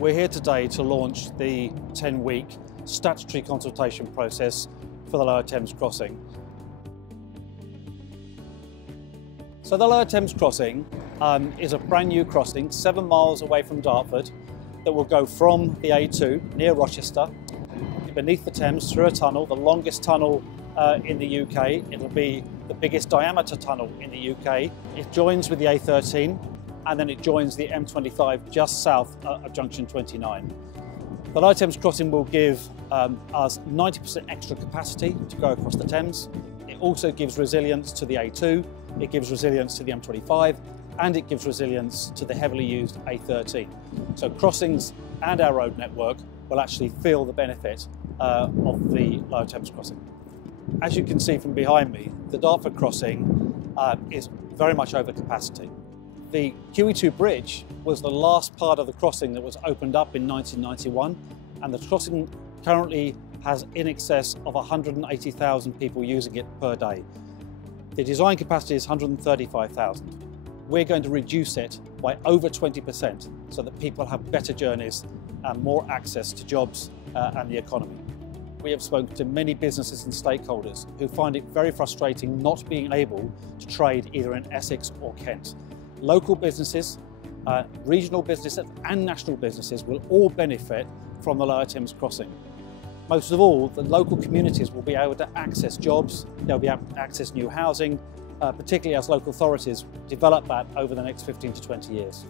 We're here today to launch the 10-week statutory consultation process for the Lower Thames Crossing. So the Lower Thames Crossing is a brand new crossing 7 miles away from Dartford that will go from the A2 near Rochester beneath the Thames through a tunnel, the longest tunnel in the UK. It'll be the biggest diameter tunnel in the UK. It joins with the A13 and then it joins the M25 just south of Junction 29. The Lower Thames Crossing will give us 90% extra capacity to go across the Thames. It also gives resilience to the A2, it gives resilience to the M25, and it gives resilience to the heavily used A13. So crossings and our road network will actually feel the benefit of the Lower Thames Crossing. As you can see from behind me, the Dartford Crossing is very much over capacity. The QE2 bridge was the last part of the crossing that was opened up in 1991, and the crossing currently has in excess of 180,000 people using it per day. The design capacity is 135,000. We're going to reduce it by over 20% so that people have better journeys and more access to jobs and the economy. We have spoken to many businesses and stakeholders who find it very frustrating not being able to trade either in Essex or Kent. Local businesses, regional businesses and national businesses will all benefit from the Lower Thames Crossing. Most of all, the local communities will be able to access jobs, they'll be able to access new housing, particularly as local authorities develop that over the next 15 to 20 years.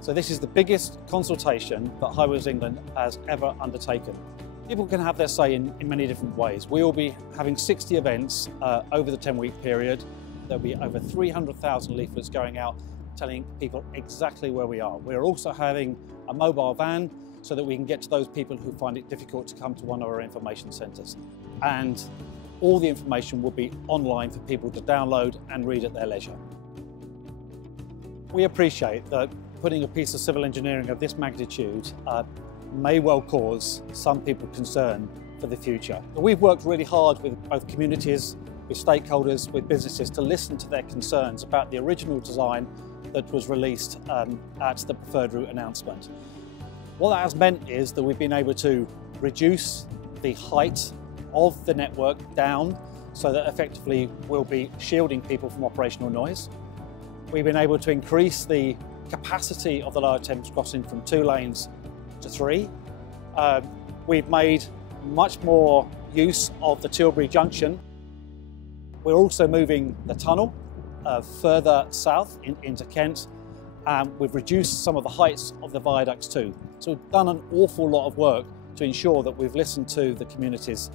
So this is the biggest consultation that Highways England has ever undertaken. People can have their say in many different ways. We will be having 60 events over the 10-week period. There'll be over 300,000 leaflets going out telling people exactly where we are. We're also having a mobile van so that we can get to those people who find it difficult to come to one of our information centres. And all the information will be online for people to download and read at their leisure. We appreciate that putting a piece of civil engineering of this magnitude may well cause some people concern for the future. But we've worked really hard with both communities, with stakeholders, with businesses to listen to their concerns about the original design that was released at the preferred route announcement. What that has meant is that we've been able to reduce the height of the network down so that effectively we'll be shielding people from operational noise. We've been able to increase the capacity of the Lower Thames Crossing from 2 lanes to 3. We've made much more use of the Tilbury Junction. We're also moving the tunnel further south into Kent, and we've reduced some of the heights of the viaducts too. So we've done an awful lot of work to ensure that we've listened to the communities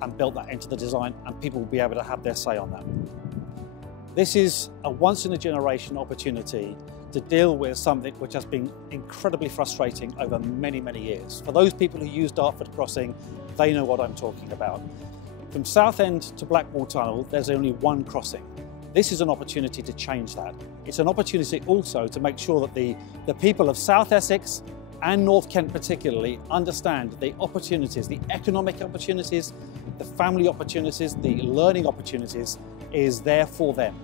and built that into the design, and people will be able to have their say on that. This is a once-in-a-generation opportunity to deal with something which has been incredibly frustrating over many, many years. For those people who use Dartford Crossing, they know what I'm talking about. From Southend to Blackwall Tunnel, there's only one crossing. This is an opportunity to change that. It's an opportunity also to make sure that the people of South Essex and North Kent particularly understand the opportunities, the economic opportunities, the family opportunities, the learning opportunities is there for them.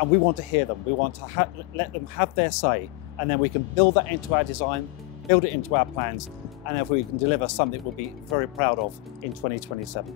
And we want to hear them. We want to let them have their say, and then we can build that into our design, build it into our plans, and if we can deliver something we'll be very proud of in 2027.